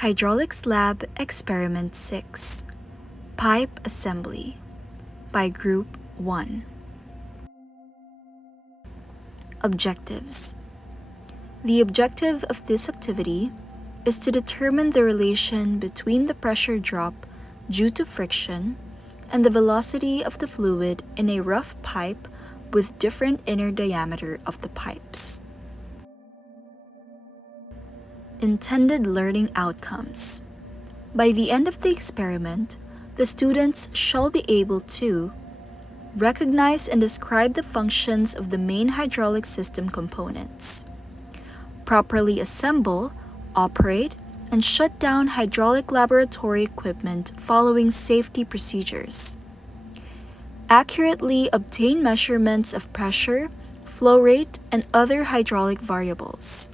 Hydraulics Lab Experiment 6 Pipe Assembly by Group 1. Objectives. The objective of this activity is to determine the relation between the pressure drop due to friction and the velocity of the fluid in a rough pipe with different inner diameter of the pipes. Intended learning outcomes. By the end of the experiment, the students shall be able to recognize and describe the functions of the main hydraulic system components, properly assemble, operate, and shut down hydraulic laboratory equipment following safety procedures, accurately obtain measurements of pressure, flow rate, and other hydraulic variables,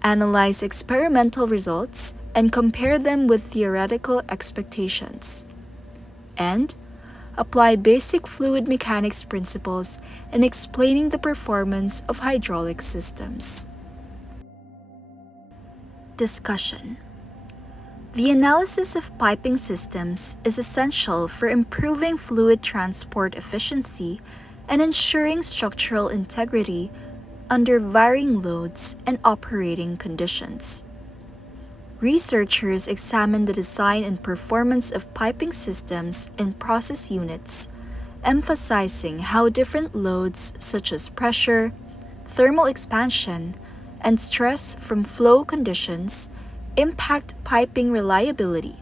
analyze experimental results and compare them with theoretical expectations, and apply basic fluid mechanics principles in explaining the performance of hydraulic systems. Discussion. The analysis of piping systems is essential for improving fluid transport efficiency and ensuring structural integrity under varying loads and operating conditions. Researchers examine the design and performance of piping systems in process units, emphasizing how different loads such as pressure, thermal expansion, and stress from flow conditions impact piping reliability.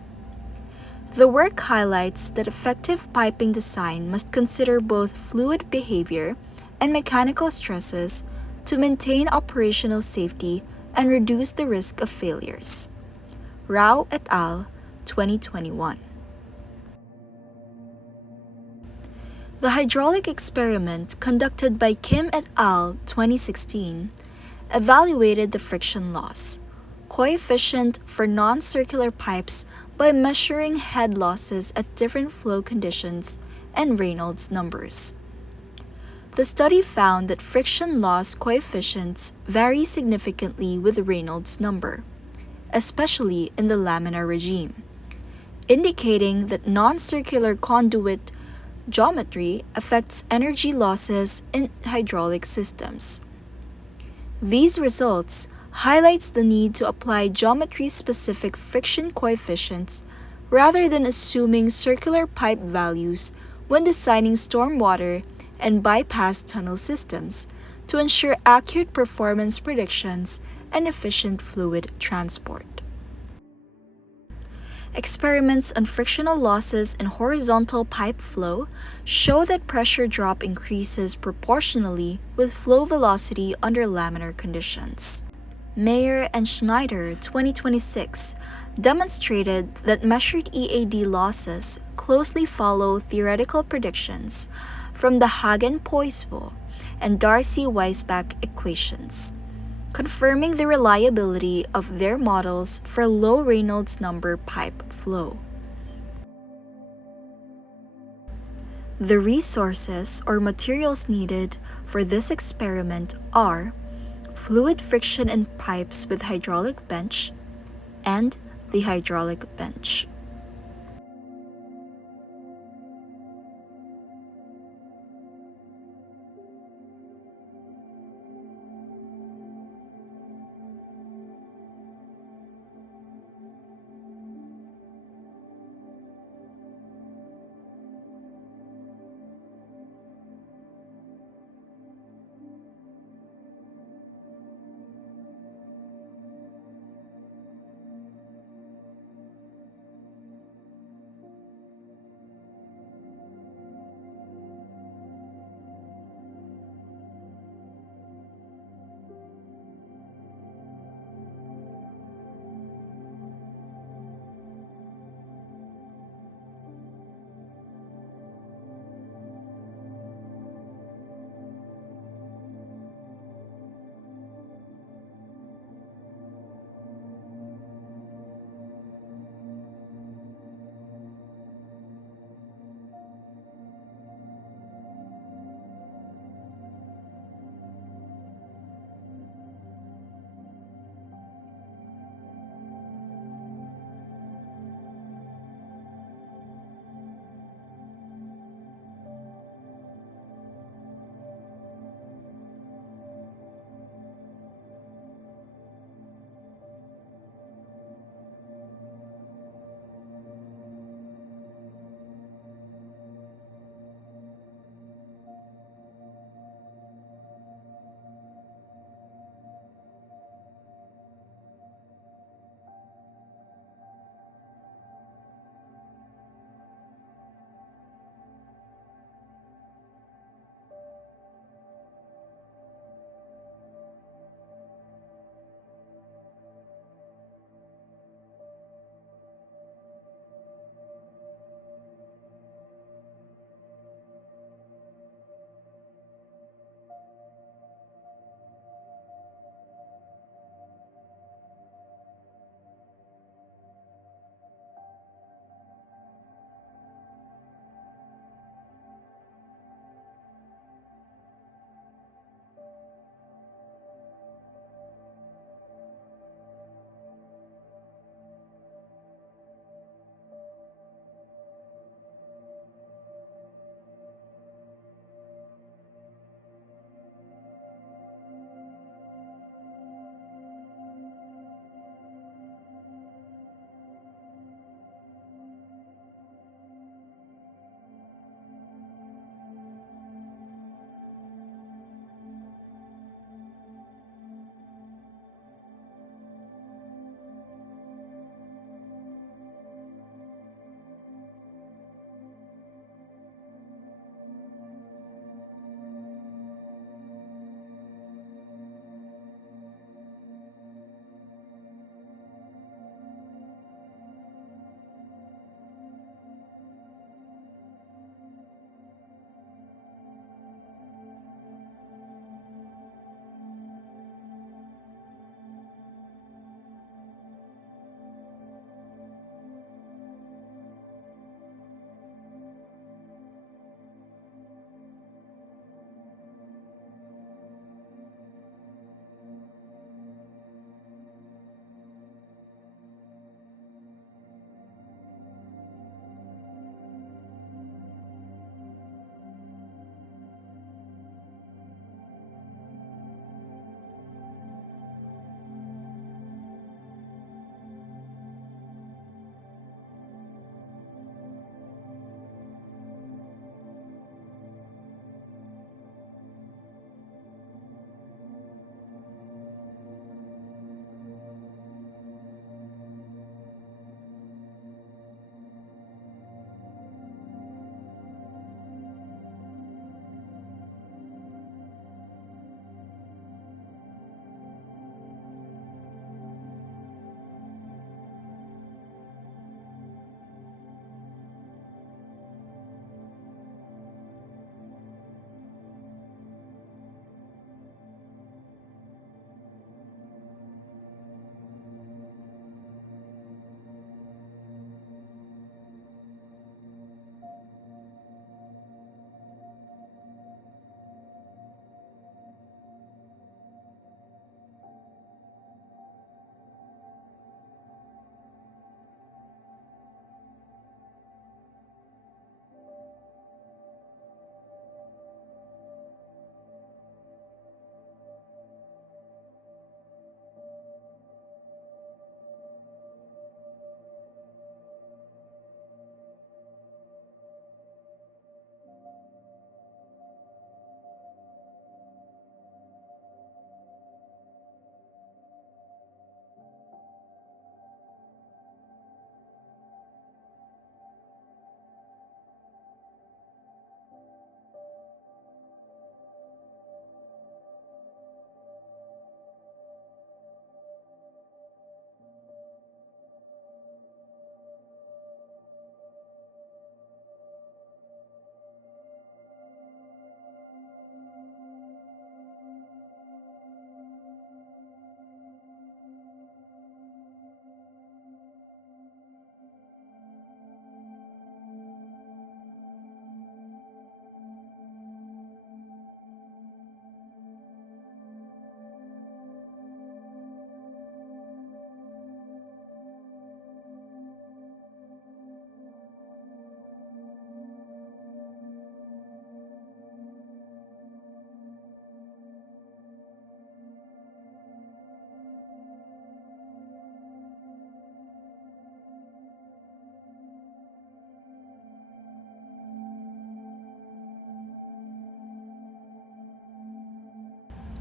The work highlights that effective piping design must consider both fluid behavior and mechanical stresses to maintain operational safety and reduce the risk of failures. Rao et al., 2021. The hydraulic experiment conducted by Kim et al., 2016, evaluated the friction loss coefficient for non-circular pipes by measuring head losses at different flow conditions and Reynolds numbers. The study found that friction loss coefficients vary significantly with Reynolds number, especially in the laminar regime, indicating that non-circular conduit geometry affects energy losses in hydraulic systems. These results highlights the need to apply geometry-specific friction coefficients rather than assuming circular pipe values when designing stormwater and bypass tunnel systems to ensure accurate performance predictions and efficient fluid transport. Experiments on frictional losses in horizontal pipe flow show that pressure drop increases proportionally with flow velocity under laminar conditions. Mayer and Schneider, 2026, demonstrated that measured EAD losses closely follow theoretical predictions from the Hagen-Poiseuille and Darcy-Weisbach equations, confirming the reliability of their models for low Reynolds number pipe flow. The resources or materials needed for this experiment are fluid friction in pipes with hydraulic bench and the hydraulic bench.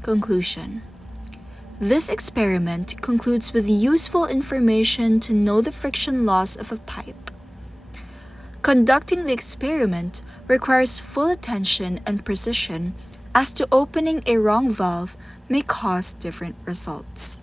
Conclusion. This experiment concludes with useful information to know the friction loss of a pipe. Conducting the experiment requires full attention and precision, as to opening a wrong valve may cause different results.